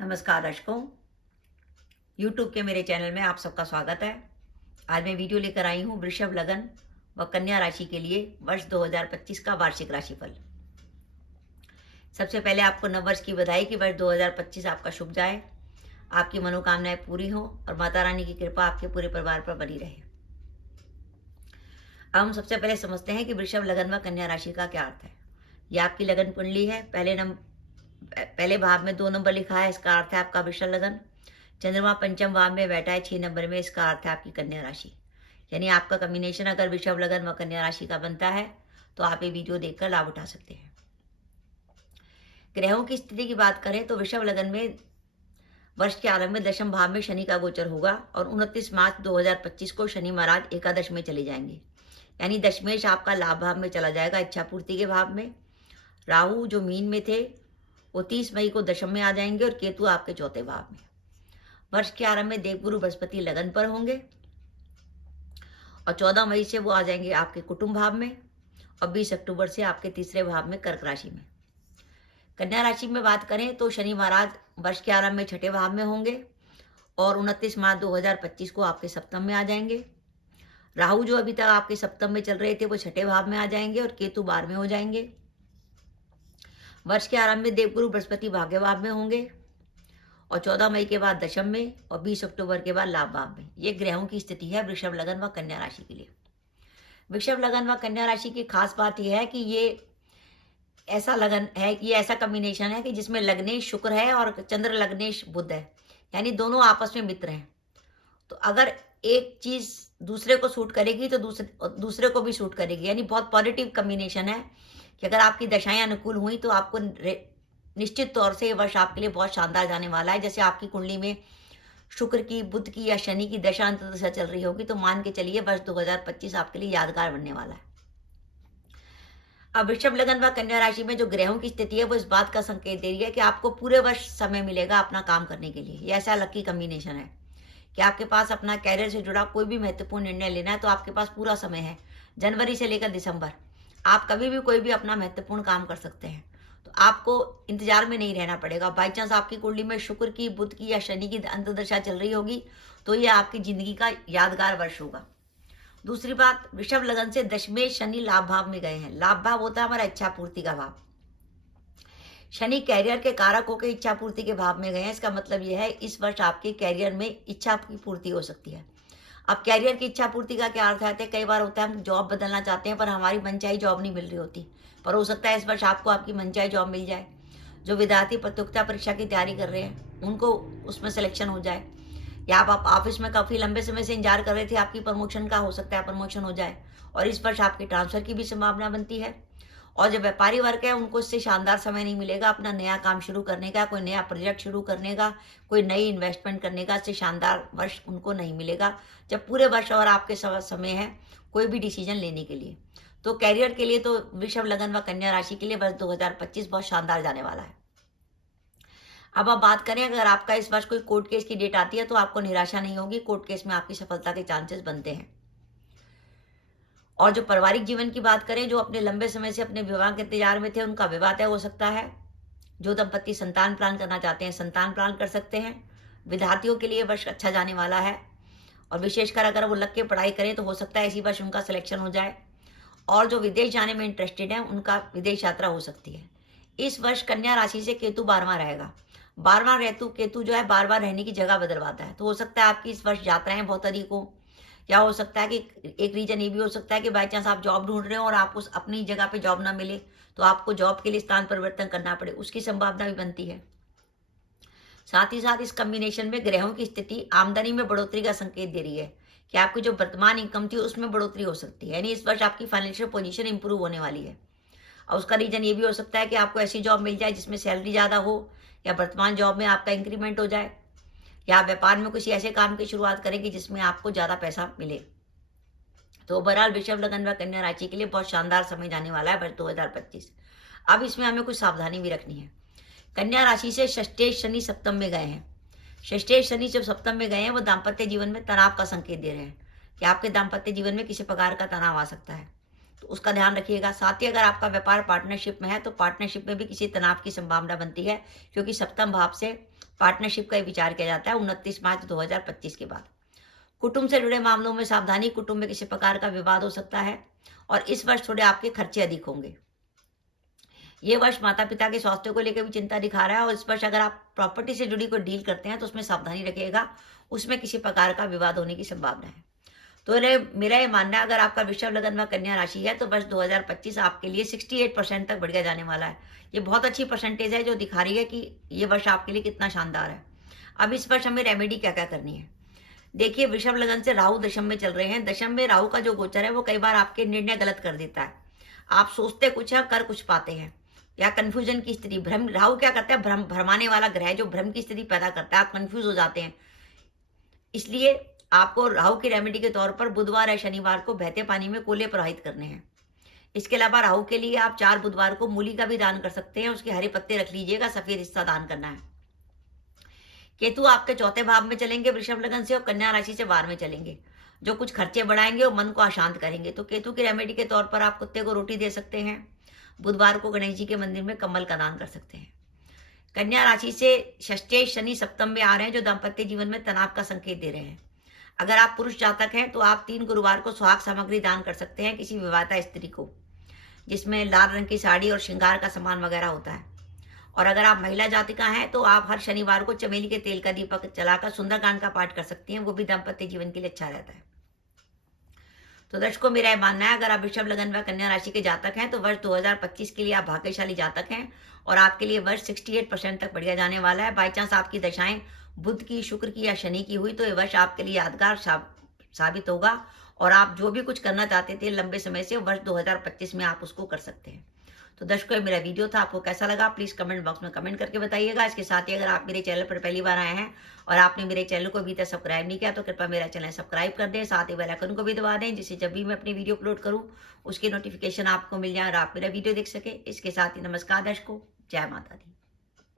नमस्कार दर्शकों, YouTube के मेरे चैनल में आप सबका स्वागत है। आज मैं वीडियो लेकर आई हूँ वृषभ लगन व कन्या राशि के लिए वर्ष 2025 का वार्षिक राशिफल। सबसे पहले आपको नववर्ष की बधाई कि वर्ष 2025 आपका शुभ जाए, आपकी मनोकामनाएं पूरी हों और माता रानी की कृपा आपके पूरे परिवार पर बनी रहे। अब हम सबसे पहले समझते हैं कि वृषभ लगन व कन्या राशि का क्या अर्थ है। यह आपकी लगन कुंडली है। पहले भाव में 2 नंबर लिखा है, इसका अर्थ है आपका वृषभ लगन। चंद्रमा पंचम भाव में बैठा है 6 नंबर में, इसका अर्थ है आपकी कन्या राशि। यानी आपका कॉम्बिनेशन अगर वृषभ लगन व कन्या राशि का बनता है तो आप ये वीडियो देखकर लाभ उठा सकते हैं। ग्रहों की स्थिति की बात करें तो वृषभ लगन में वर्ष के आरंभ में दशम भाव में शनि का गोचर होगा और 29 मार्च 2025 को शनि महाराज एकादश में चले जाएंगे। यानी दशमेश आपका लाभ भाव में चला जाएगा, इच्छा पूर्ति के भाव में। राहु जो मीन में थे वो 30 मई को दशम में आ जाएंगे और केतु आपके चौथे भाव में। वर्ष के आरंभ में देवगुरु बृहस्पति लगन पर होंगे और 14 मई से वो आ जाएंगे आपके कुटुंब भाव में और 20 अक्टूबर से आपके तीसरे भाव में कर्क राशि में। कन्या राशि में बात करें तो शनि महाराज वर्ष के आरंभ में छठे भाव में होंगे और 29 मार्च 2025 को आपके सप्तम में आ जाएंगे। राहु जो अभी तक आपके सप्तम में चल रहे थे वो छठे भाव में आ जाएंगे और केतु 12 में हो जाएंगे। वर्ष के आरंभ में देवगुरु बृहस्पति भाग्य भाव में होंगे और 14 मई के बाद दशम में और 20 अक्टूबर के बाद लाभ भाव में। ये ग्रहों की स्थिति है वृषभ लगन व कन्या राशि के लिए। वृषभ लगन व कन्या राशि की खास बात यह है कि ये ऐसा लगन है कि ये ऐसा कॉम्बिनेशन है कि जिसमें लग्नेश शुक्र है और चंद्र लग्नेश बुध है, यानी दोनों आपस में मित्र हैं। तो अगर एक चीज दूसरे को सूट करेगी तो दूसरे को भी सूट करेगी, यानी बहुत पॉजिटिव कॉम्बिनेशन है कि अगर आपकी दशाएं अनुकूल हुई तो आपको निश्चित तौर से ये वर्ष आपके लिए बहुत शानदार जाने वाला है। जैसे आपकी कुंडली में शुक्र की, बुध की या शनि की दशा अंतर्दशा चल रही होगी तो मान के चलिए वर्ष 2025 आपके लिए यादगार बनने वाला है। अब वृषभ लगन व कन्या राशि में जो ग्रहों की स्थिति है वो इस बात का संकेत दे रही है कि आपको पूरे वर्ष समय मिलेगा अपना काम करने के लिए। ये ऐसा लकी कॉम्बिनेशन है कि आपके पास अपना कैरियर से जुड़ा कोई भी महत्वपूर्ण निर्णय लेना है तो आपके पास पूरा समय है। जनवरी से लेकर दिसंबर आप कभी भी कोई भी अपना महत्वपूर्ण काम कर सकते हैं, तो आपको इंतजार में नहीं रहना पड़ेगा। बाई चांस आपकी कुंडली में शुक्र की, बुध की या शनि की अंतर्दशा चल रही होगी तो ये आपकी जिंदगी का यादगार वर्ष होगा। दूसरी बात, वृषभ लगन से दशमेश शनि लाभ भाव में गए हैं। लाभ भाव होता है हमारा इच्छा पूर्ति का भाव। शनि कैरियर के कारक होकर इच्छा पूर्ति के भाव में गए हैं। इसका मतलब यह है इस वर्ष आपके कैरियर में इच्छा की पूर्ति हो सकती है। अब कैरियर की इच्छा पूर्ति का क्या अर्थ है? कई बार होता है हम जॉब बदलना चाहते हैं पर हमारी मनचाही जॉब नहीं मिल रही होती, पर हो सकता है इस वर्ष आपको आपकी मनचाही जॉब मिल जाए। जो विद्यार्थी प्रतियोगिता परीक्षा की तैयारी कर रहे हैं उनको उसमें सिलेक्शन हो जाए, या आप ऑफिस में काफ़ी लंबे समय से इंतजार कर रहे थे आपकी प्रमोशन का, हो सकता है प्रमोशन हो जाए और इस वर्ष आपकी ट्रांसफर की भी संभावना बनती है। और जो व्यापारी वर्ग है उनको इससे शानदार समय नहीं मिलेगा अपना नया काम शुरू करने का, कोई नया प्रोजेक्ट शुरू करने का, कोई नई इन्वेस्टमेंट करने का। इससे शानदार वर्ष उनको नहीं मिलेगा जब पूरे वर्ष और आपके समय है कोई भी डिसीजन लेने के लिए। तो कैरियर के लिए तो वृषभ लगन व कन्या राशि के लिए वर्ष 2025 बहुत शानदार जाने वाला है। अब आप बात करें, अगर आपका इस वर्ष कोई कोर्ट केस की डेट आती है तो आपको निराशा नहीं होगी। कोर्ट केस में आपकी सफलता के चांसेस बनते हैं। और जो पारिवारिक जीवन की बात करें, जो अपने लंबे समय से अपने विवाह के इंतजार में थे उनका विवाह तय हो सकता है। जो दंपति संतान प्लान करना चाहते हैं संतान प्लान कर सकते हैं। विद्यार्थियों के लिए वर्ष अच्छा जाने वाला है और विशेषकर अगर वो लग के पढ़ाई करें तो हो सकता है इसी वर्ष उनका सिलेक्शन हो जाए। और जो विदेश जाने में इंटरेस्टेड हैं उनका विदेश यात्रा हो सकती है। इस वर्ष कन्या राशि से केतु 12वां रहेगा। 12वां केतु जो है बार बार रहने की जगह बदलवाता है, तो हो सकता है आपकी इस वर्ष यात्राएं बहुत अधिक हो, या हो सकता है कि एक रीजन ये भी हो सकता है कि बाई चांस आप जॉब ढूंढ रहे हो और आपको अपनी जगह पे जॉब ना मिले तो आपको जॉब के लिए स्थान परिवर्तन करना पड़े, उसकी संभावना भी बनती है। साथ ही साथ इस कॉम्बिनेशन में ग्रहों की स्थिति आमदनी में बढ़ोतरी का संकेत दे रही है कि आपकी जो वर्तमान इनकम थी उसमें बढ़ोतरी हो सकती है। यानी इस वर्ष आपकी फाइनेंशियल पोजीशन इंप्रूव होने वाली है। और उसका रीजन ये भी हो सकता है कि आपको ऐसी जॉब मिल जाए जिसमें सैलरी ज़्यादा हो, या वर्तमान जॉब में आपका इंक्रीमेंट हो जाए, या आप व्यापार में किसी ऐसे काम की शुरुआत करेंगे जिसमें आपको ज़्यादा पैसा मिले। तो ओवरऑल वृषभ लगन व कन्या राशि के लिए बहुत शानदार समय जाने वाला है वर्ष 2025। अब इसमें हमें कुछ सावधानी भी रखनी है। कन्या राशि से षष्ठेश शनि सप्तम में गए हैं। षष्ठेश शनि जब सप्तम में गए हैं वो दाम्पत्य जीवन में तनाव का संकेत दे रहे हैं कि आपके दाम्पत्य जीवन में किसी प्रकार का तनाव आ सकता है, तो उसका ध्यान रखिएगा। साथ ही अगर आपका व्यापार पार्टनरशिप में है तो पार्टनरशिप में भी किसी तनाव की संभावना बनती है, क्योंकि सप्तम भाव से पार्टनरशिप का ही विचार किया जाता है 29 मार्च 2025 के बाद। कुटुंब से जुड़े मामलों में सावधानी, कुटुंब में किसी प्रकार का विवाद हो सकता है और इस वर्ष थोड़े आपके खर्चे अधिक होंगे। ये वर्ष माता पिता के स्वास्थ्य को लेकर भी चिंता दिखा रहा है और इस वर्ष अगर आप प्रॉपर्टी से जुड़ी कोई डील करते हैं तो उसमें सावधानी रखिएगा, उसमें किसी प्रकार का विवाद होने की संभावना है। तो मेरा ये मानना है, अगर आपका वृषभ लगन व कन्या राशि है तो वर्ष 2025 आपके लिए 68% तक बढ़िया जाने वाला है। ये बहुत अच्छी परसेंटेज है जो दिखा रही है कि ये वर्ष आपके लिए कितना शानदार है। अब इस वर्ष हमें रेमेडी क्या क्या करनी है। देखिए, वृषभ लगन से राहु दशम में चल रहे हैं। दशम में राहु का जो गोचर है वो कई बार आपके निर्णय गलत कर देता है। आप सोचते कुछ है, कर कुछ पाते हैं, या कंफ्यूजन की स्थिति, भ्रम। राहु क्या करता है, भ्रमाने वाला ग्रह है जो भ्रम की स्थिति पैदा करता है, आप कंफ्यूज हो जाते हैं। इसलिए आपको राहु की रेमेडी के तौर पर बुधवार या शनिवार को बहते पानी में कोले प्रवाहित करने हैं। इसके अलावा राहु के लिए आप 4 बुधवार को मूली का भी दान कर सकते हैं, उसके हरे पत्ते रख लीजिएगा, सफेद हिस्सा दान करना है। केतु आपके चौथे भाव में चलेंगे वृषभ लगन से और कन्या राशि से 12 में चलेंगे, जो कुछ खर्चे बढ़ाएंगे और मन को अशांत करेंगे। तो केतु की रेमेडी के तौर पर आप कुत्ते को रोटी दे सकते हैं, बुधवार को गणेश जी के मंदिर में कमल का दान कर सकते हैं। कन्या राशि से षष्ठे शनि सप्तम में आ रहे हैं, जो दाम्पत्य जीवन में तनाव का संकेत दे रहे हैं। अगर आप पुरुष जातक हैं तो आप 3 गुरुवार को सुहाग सामग्री दान कर सकते हैं किसी विवाहिता स्त्री को, जिसमें लाल रंग की साड़ी और श्रृंगार का सामान वगैरह होता है। और अगर आप महिला जातिका हैं तो आप हर शनिवार को चमेली के तेल का दीपक जलाकर सुंदरकांड का पाठ कर सकती हैं, वो भी दाम्पत्य जीवन के लिए अच्छा रहता है। तो दर्शकों, मेरा यह मानना है, अगर आप वृषभ लगन व कन्या राशि के जातक हैं तो वर्ष 2025 के लिए आप भाग्यशाली जातक हैं और आपके लिए वर्ष 68% तक बढ़िया जाने वाला है। बाई चांस आपकी दशाएं बुध की, शुक्र की या शनि की हुई तो ये वर्ष आपके लिए यादगार साबित होगा और आप जो भी कुछ करना चाहते थे लंबे समय से, वर्ष 2025 में आप उसको कर सकते हैं। तो दर्शकों, मेरा वीडियो था, आपको कैसा लगा प्लीज कमेंट बॉक्स में कमेंट करके बताइएगा। इसके साथ ही अगर आप मेरे चैनल पर पहली बार आए हैं और आपने मेरे चैनल को अभी तक सब्सक्राइब नहीं किया तो कृपया मेरा चैनल सब्सक्राइब कर दें, साथ ही बेल आइकन को भी दबा दें, जिससे जब भी मैं अपनी वीडियो अपलोड करूं उसकी नोटिफिकेशन आपको मिल जाए और आप मेरा वीडियो देख सके। इसके साथ ही नमस्कार दर्शकों, जय माता दी।